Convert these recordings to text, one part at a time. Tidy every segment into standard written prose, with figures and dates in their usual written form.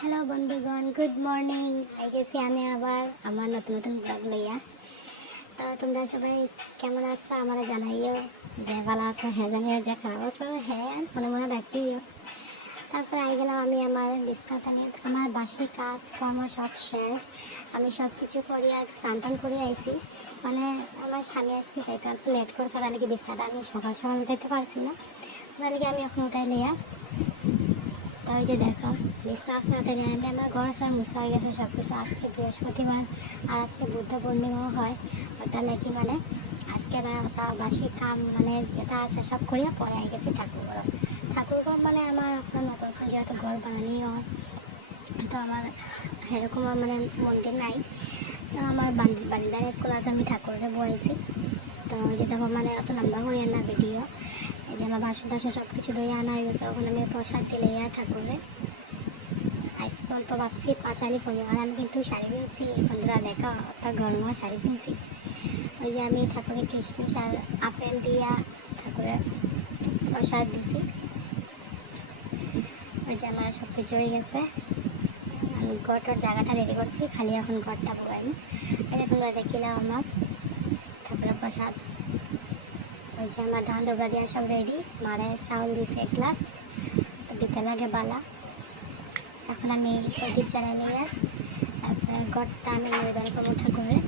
Hello বন্ধুগণ, good morning. I গেছি আমি আবার আমার নতুন নতুন ব্লগ লইয়া। তো তোমরা সবাই কেমন আছো আমার জানাইও, যে ভালো আছো হ্যাঁ জানিও, যে খারাপ আছো হ্যাঁ মনে মনে রাখতেইও। তারপরে আই গেলাম আমি আমার বিছনাটা নিয়ে, আমার বাসি কাজ কর্ম সব শেষ। আমি সব কিছু করিয়া স্নান টান করে আইছি। মানে আমার স্বামী আজকে যাইতে একটু লেট করছে, তাহলে কি বিছনাটা আমি সকাল সকাল উঠাইতে পারছি না, তাহলে কি আমি এখন উঠাই লইয়া। তো ওই যে দেখো বিছনা আসনাটা নিয়ে আমি আমার ঘর সব মুছা হয়ে গেছে সব কিছু। আজকে বৃহস্পতিবার আর আজকে বুদ্ধ পূর্ণিমাও হয়, ওটা নাকি মানে আজকে বাসি কাম মানে যেটা আছে সব করিয়া পরে আই গেছি ঠাকুরঘর মানে আমার আপনার নতুন করে যেহেতু ঘর বানানি হয়, তো আমার এরকম মানে মন্দির নাই। তো আমার বাড়িদার এক কোলাতে আমি ঠাকুরকে বয়েছি। তো ওই যে দেখো মানে অত লম্বা করি না ভিডিও, এই যে আমার বাসন টাসন সব কিছু ধুয়ে আনা হয়ে গেছে। ওখানে আমি প্রসাদ দিলে ঠাকুরে আজকে অল্প ভাবছি পাঁচালি করি, আর আমি কিন্তু শাড়ি কিনছি বন্ধুরা, দেখা অর্থাৎ গরম শাড়ি কিনছি। ওই যে আমি ঠাকুরের কিশমিশ আর আপেল দিয়া ঠাকুরের প্রসাদ দিছি। ওই যে আমার সব কিছু হয়ে গেছে, আমি ঘরটার জায়গাটা রেডি করছি, খালি এখন ঘরটা বয়ানি। এই যে তোমরা দেখিলাম আমার ঠাকুরের প্রসাদ। ওই যে আমার ধান দোবরা দিয়া সব রেডি, মারে চাউল দিছে এক গ্লাস, তো দিতে লাগে বালা। এখন আমি প্রদীপ জ্বালা নিয়ে তারপরে ঘরটা আমি নিবেদন করবো ঠাকুরের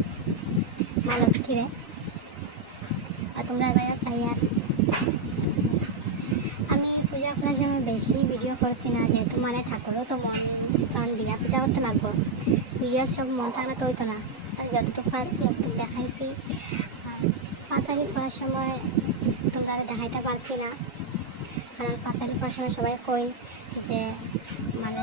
মা লক্ষ্মীরে। আর তোমরা ভাইয়া চাই আর আমি পূজা করার সময় বেশি ভিডিও করছি না, যেহেতু মানে ঠাকুরও তো মন প্রাণ দিয়া পূজা করতে লাগবো, ভিডিওর সব মন থাকলে তো হইতো না। তাই যতটুকু পারছি একটু দেখাইছি। আর পাতালি করার সময় তোমরা দেখাইতে পারছি না, কারণ পাতালি করার সময় সবাই কই যে মানে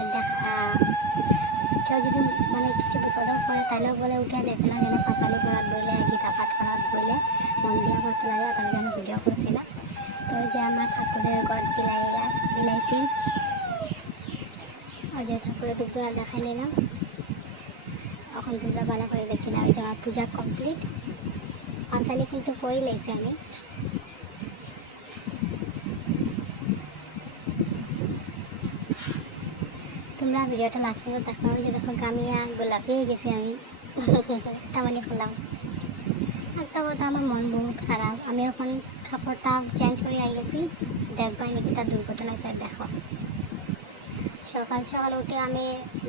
কেউ যদি মানে কিছু বিপদও করে তাহলেও বলে উঠে দেখে না, কেন পাঁচালি করার বইলে গীতা পাঠ করার বইলে মন দিয়া করতে লাগে, তাহলে আমি ভিডিও করছি না। তো ওই যে আমার ঠাকুরের ঘর দিলাইছি, ওই যে ঠাকুরের দুপুরা দেখাই নিলাম। এখন তোমরা ভালো করে দেখি না, ওই যে আমার পূজা কমপ্লিট, পাঁচালি কিন্তু করেই লাইছি আমি। তোমরা ভিডিওটা লাস্ট পর্যন্ত দেখো। যে দেখো গামিয়া গোলাপি হয়ে গেছি আমি তেমনই করলাম। একটা কথা, আমার মন বহুত খারাপ, আমি এখন কাপড়টা চেঞ্জ করে আই গেছি, দেখবাই নাকি তার দুর্ঘটনা স্যার দেখো। সকাল সকাল উঠে আমি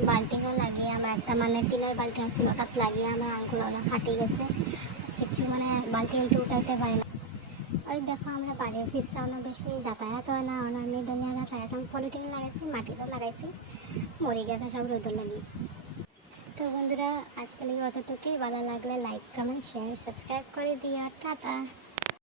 বাল্টিও লাগিয়ে, আমার একটা মানে টিনের বাল্টি আছে ওটাত লাগিয়ে আমার আঙ্গুল অনেক হাঁটি গেছে, একটু মানে বাল্টি উল্টে উঠাইতে পারি না। ওই দেখো আমরা বাড়ি অফিসে অনেক বেশি যাতায়াত হয় না, আমি দুনিয়া লাগাইছি, পলিটিন লাগাইছি, মাটিতে লাগাইছি, মরে গেছে সব রোদর লাগে। তো বন্ধুরা আজকাল অতটুকুই, ভালো লাগলে লাইক কমেন্ট শেয়ার সাবস্ক্রাইব করে দিও, টাটা।